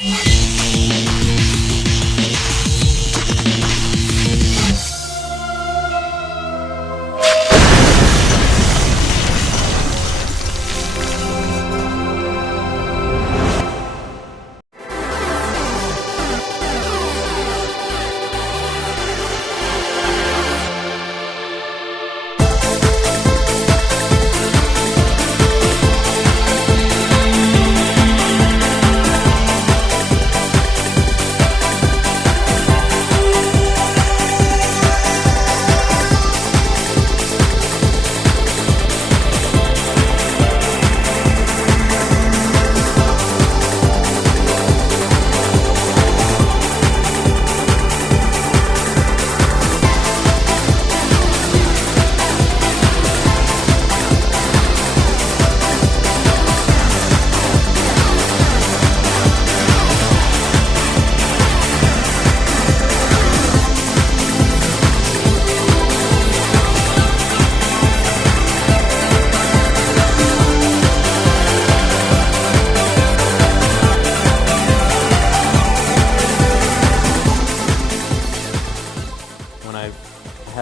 I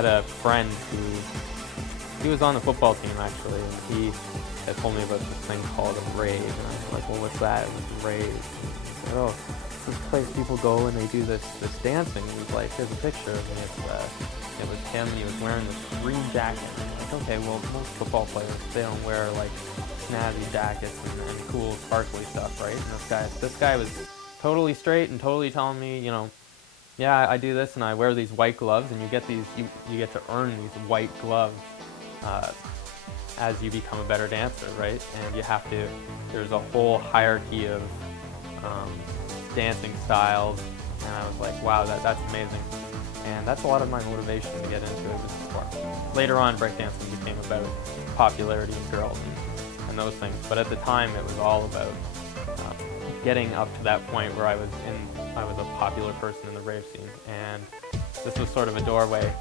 had a friend he was on the football team actually, and he had told me about this thing called a rave, and I was like, well, what's that? It was a rave. He said, oh, it's this place people go and they do this dancing. He was like, here's a picture of me. It was him, and he was wearing this green jacket. And I was like, okay, well, most football players, they don't wear like snazzy jackets and cool sparkly stuff, right? And this guy was totally straight and totally telling me, you know, yeah, I do this and I wear these white gloves, and you get to earn these white gloves as you become a better dancer, right? And there's a whole hierarchy of dancing styles, and I was like, wow, that's amazing. And that's a lot of my motivation to get into it was sport. Later on, breakdancing became about popularity of girls and those things, but at the time it was all about getting up to that point where I was a popular person in the rave scene, and this was sort of a doorway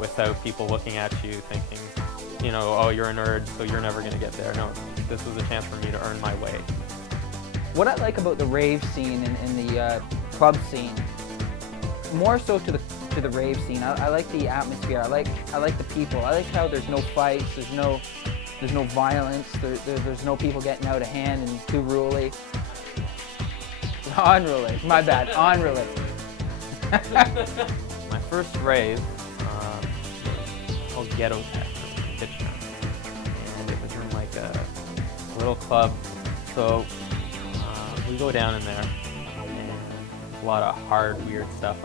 without people looking at you thinking, you know, oh, you're a nerd, so you're never going to get there. No, this was a chance for me to earn my way. What I like about the rave scene and the club scene, more so to the rave scene, I like the atmosphere. I like the people. I like how there's no fights, there's no violence, there's no people getting out of hand and too ruly. Unruly, my bad, unruly. My first rave was called Ghetto Tech in Kitchener, and it was in like a little club. So we go down in there, and a lot of hard, weird stuff.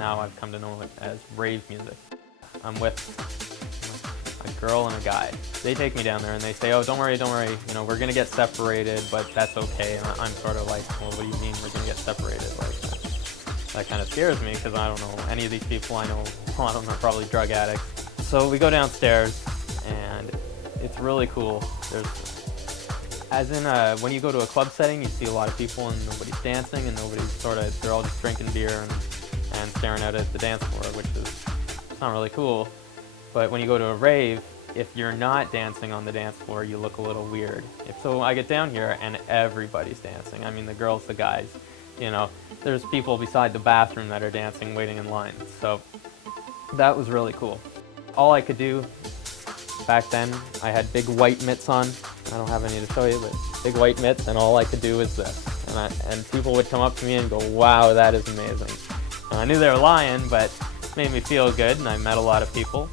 Now I've come to know it as rave music. I'm with a girl and a guy. They take me down there and they say, oh, don't worry, you know, we're gonna get separated, but that's okay. And I'm sort of like, well, what do you mean we're gonna get separated? Like, that kind of scares me because I don't know any of these people. I know a lot of them are probably drug addicts. So we go downstairs and it's really cool. When you go to a club setting, you see a lot of people and nobody's dancing and they're all just drinking beer and staring out at the dance floor, which is not really cool. But when you go to a rave, if you're not dancing on the dance floor, you look a little weird. So I get down here and everybody's dancing. I mean, the girls, the guys, you know, there's people beside the bathroom that are dancing, waiting in line. So that was really cool. All I could do back then, I had big white mitts on. I don't have any to show you, but big white mitts, and all I could do was this. And people would come up to me and go, wow, that is amazing. And I knew they were lying, but it made me feel good, and I met a lot of people.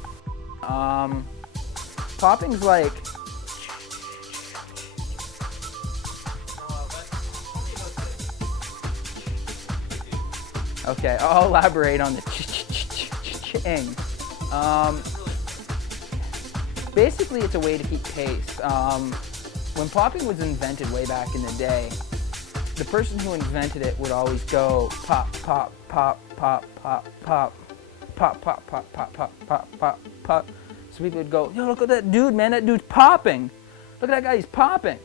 Popping's like, okay, I'll elaborate on the ching. Basically, it's a way to keep pace. When popping was invented way back in the day, the person who invented it would always go pop, pop, pop, pop, pop, pop, pop, pop, pop, pop, pop, pop, pop, pop. So people would go, yo, look at that dude, man, that dude's popping. Look at that guy, he's popping.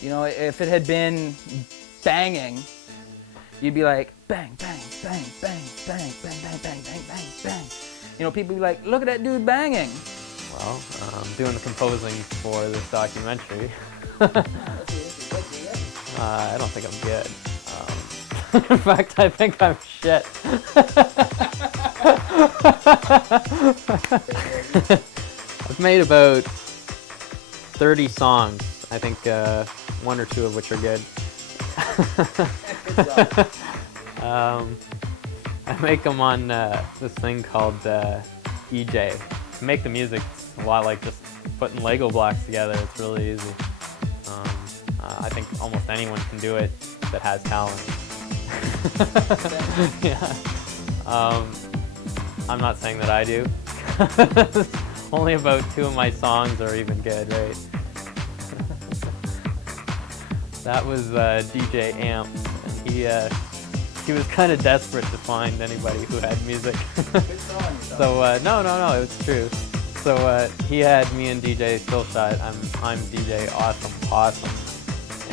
You know, if it had been banging, you'd be like, bang, bang, bang, bang, bang, bang, bang, bang, bang, bang, bang. You know, people would be like, look at that dude banging. Well, I'm doing the composing for this documentary. I don't think I'm good. In fact, I think I'm shit. I've made about 30 songs. I think one or two of which are good. I make them on this thing called EJ. To make the music, it's a lot like just putting Lego blocks together. It's really easy. I think almost anyone can do it that has talent. Yeah. I'm not saying that I do. Only about 2 of my songs are even good, right? That was DJ Amp, and he was kind of desperate to find anybody who had music. So no, it's true. So he had me and DJ Stillshot. I'm DJ Awesome,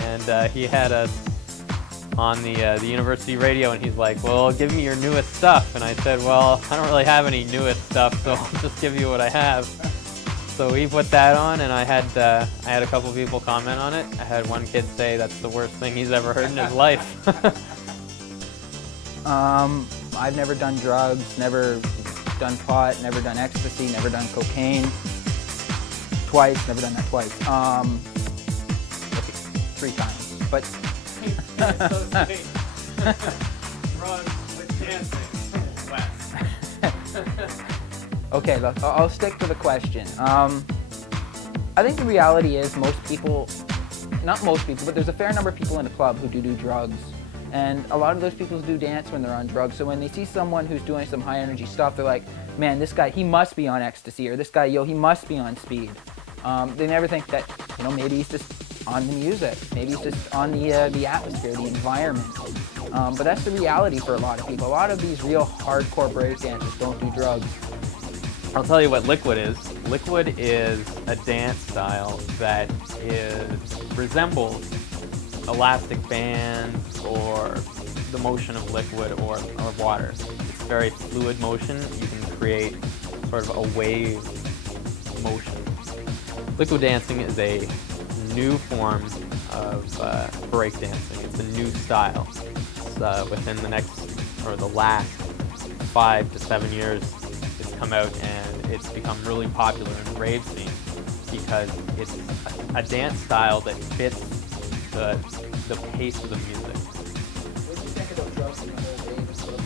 and he had us on the university radio, and he's like, well, give me your newest stuff. And I said, well, I don't really have any newest stuff, so I'll just give you what I have. So he put that on, and I had a couple people comment on it. I had one kid say that's the worst thing he's ever heard in his life. I've never done drugs, never done pot, never done ecstasy, never done cocaine. Twice, never done that twice. 3 times, but. So sweet. Drugs with dancing, Wes. Okay, look, I'll stick to the question. I think the reality is most people, not most people, but there's a fair number of people in a club who do drugs. And a lot of those people do dance when they're on drugs. So when they see someone who's doing some high energy stuff, they're like, man, this guy, he must be on ecstasy, or this guy, he must be on speed. They never think that, maybe he's just on the music. Maybe he's just on the atmosphere, the environment. But that's the reality for a lot of people. A lot of these real hardcore breakdancers don't do drugs. I'll tell you what liquid is. Liquid is a dance style that resembles elastic bands or the motion of liquid or water. It's very fluid motion. You can create sort of a wave motion. Liquid dancing is a new form of breakdancing. It's a new style. It's, within the last 5 to 7 years, it's come out and it's become really popular in the rave scene because it's a dance style that fits the pace of the music. What do you think about drugs in the whole rave and stuff?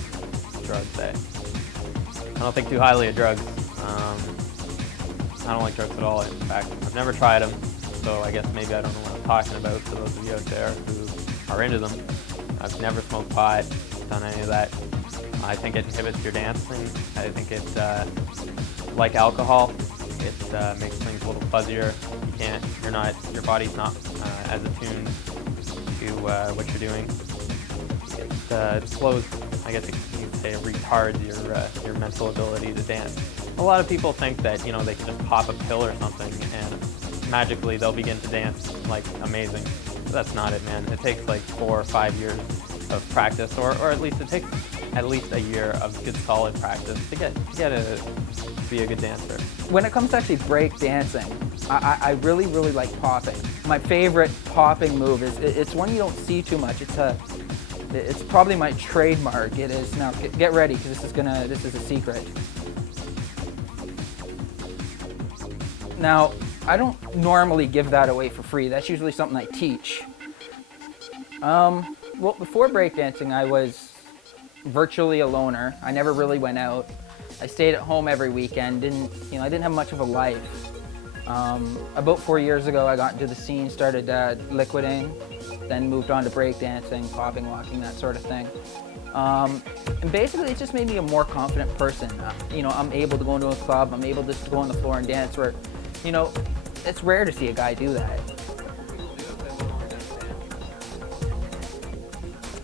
Drugs, I don't think too highly of drugs. I don't like drugs at all. In fact, I've never tried them, so I guess maybe I don't know what I'm talking about for those of you out there who are into them. I've never smoked pot, done any of that. I think it inhibits your dancing. I think it, like alcohol, it makes things a little fuzzier. Your body's not as attuned to what you're doing. It slows, I guess you could say, it retards your mental ability to dance. A lot of people think that they can just pop a pill or something and magically they'll begin to dance like amazing. But that's not it, man. It takes like 4 or 5 years of practice, or at least it takes at least a year of good solid practice to be a good dancer. When it comes to actually break dancing, I really like popping. My favorite popping move is, it's one you don't see too much. It's probably my trademark. It is, now get ready, because this is a secret. Now, I don't normally give that away for free. That's usually something I teach. Well, before breakdancing, I was virtually a loner. I never really went out. I stayed at home every weekend. I didn't have much of a life. About 4 years ago, I got into the scene, started liquiding, then moved on to breakdancing, popping, locking, that sort of thing. And basically, it just made me a more confident person. I'm able to go into a club. I'm able to just go on the floor and dance. Where, it's rare to see a guy do that.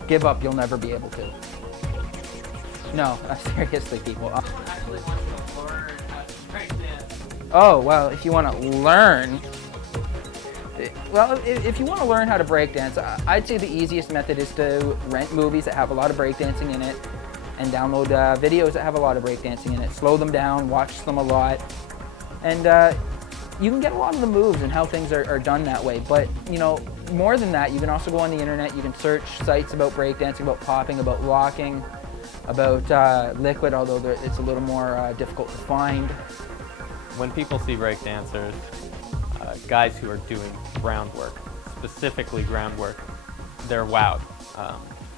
Give up, you'll never be able to. No, seriously, people. Oh, well, if you want to learn, if you want to learn how to breakdance, I'd say the easiest method is to rent movies that have a lot of breakdancing in it and download videos that have a lot of breakdancing in it. Slow them down, watch them a lot, and you can get a lot of the moves and how things are done that way. But, more than that, you can also go on the internet, you can search sites about breakdancing, about popping, about locking, about liquid, although it's a little more difficult to find. When people see breakdancers, guys who are doing groundwork, specifically groundwork, they're wowed.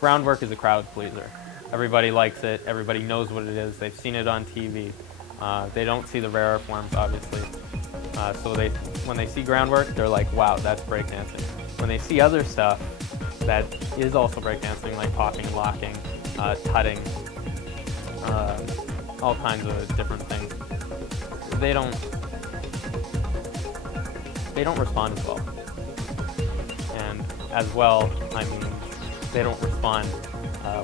Groundwork is a crowd pleaser. Everybody likes it, everybody knows what it is, they've seen it on TV. They don't see the rarer forms, obviously. So when they see groundwork, they're like, wow, that's breakdancing. When they see other stuff that is also breakdancing, like popping, locking, tutting, all kinds of different things, they don't respond as well. And as well, I mean, they don't respond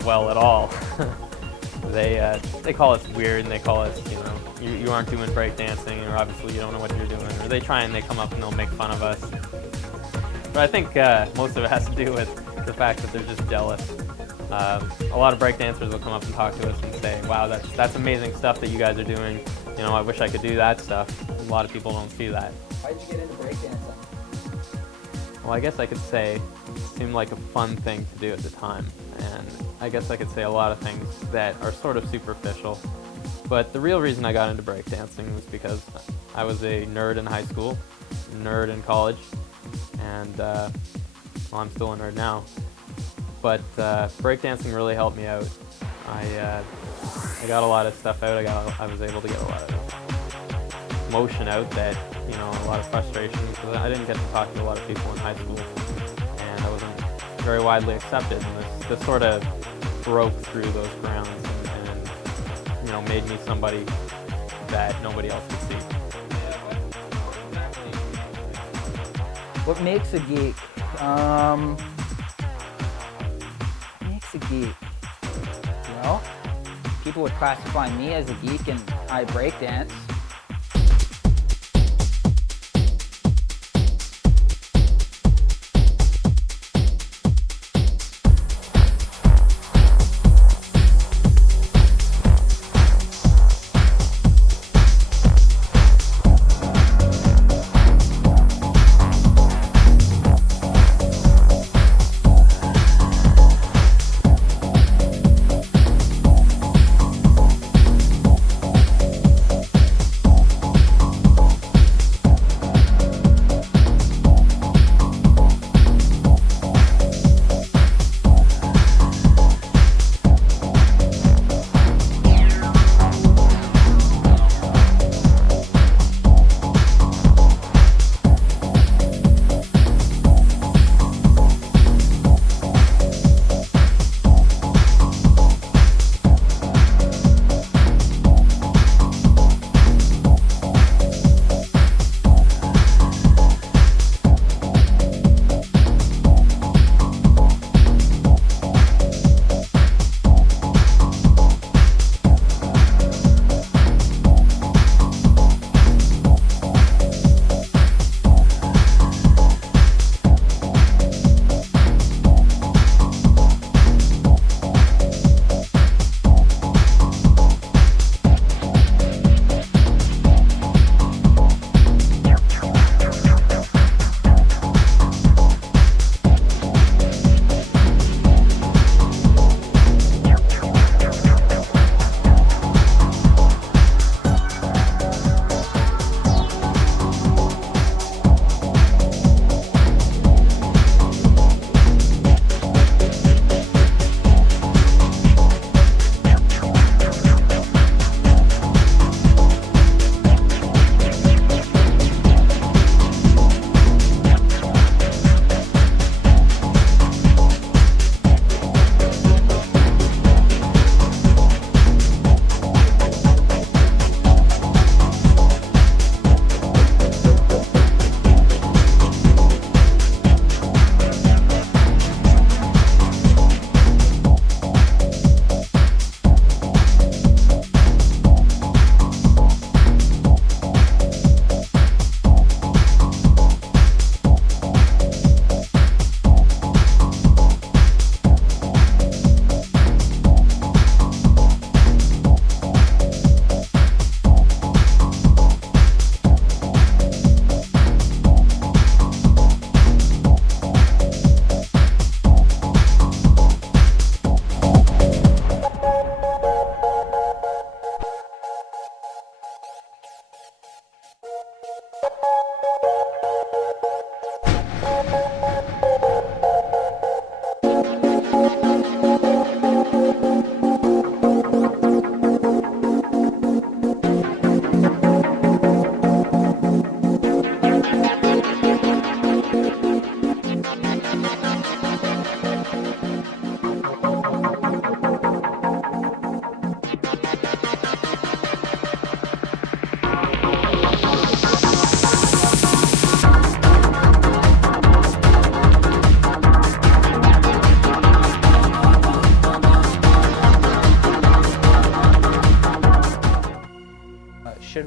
well at all. They call us weird, and they call us, you aren't doing breakdancing, or obviously you don't know what you're doing, or they come up and they'll make fun of us. But I think most of it has to do with the fact that they're just jealous. A lot of breakdancers will come up and talk to us and say, wow, that's amazing stuff that you guys are doing. I wish I could do that stuff. A lot of people don't see that. Why did you get into breakdancing? Well, I guess I could say it seemed like a fun thing to do at the time. And I guess I could say a lot of things that are sort of superficial. But the real reason I got into breakdancing was because I was a nerd in high school, a nerd in college, and well, I'm still a nerd now. But breakdancing really helped me out. I got a lot of stuff out. I was able to get a lot of motion out that, a lot of frustration, because I didn't get to talk to a lot of people in high school, and I wasn't very widely accepted. And this sort of broke through those grounds and made me somebody that nobody else could see. What makes a geek? Makes a geek? Well, people would classify me as a geek, and I breakdance.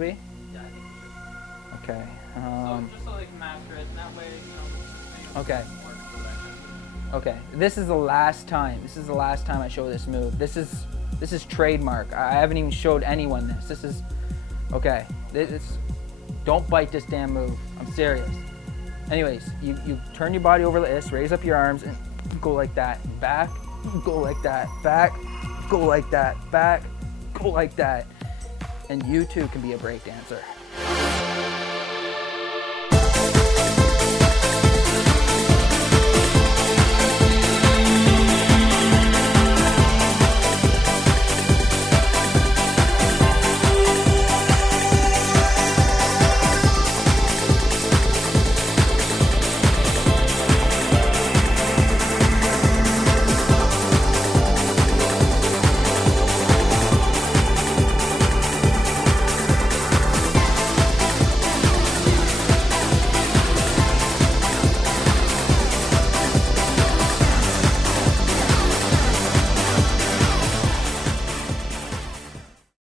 we? Yeah, I think we should. Okay. Just so they can master it, and that way, Okay. work for that. Okay. This is the last time. This is the last time I show this move. This is trademark. I haven't even showed anyone this. This is okay. Don't bite this damn move. I'm serious. Anyways, you turn your body over like this, raise up your arms, and go like that. Back, go like that. Back, go like that. Back, go like that. And you too can be a break dancer.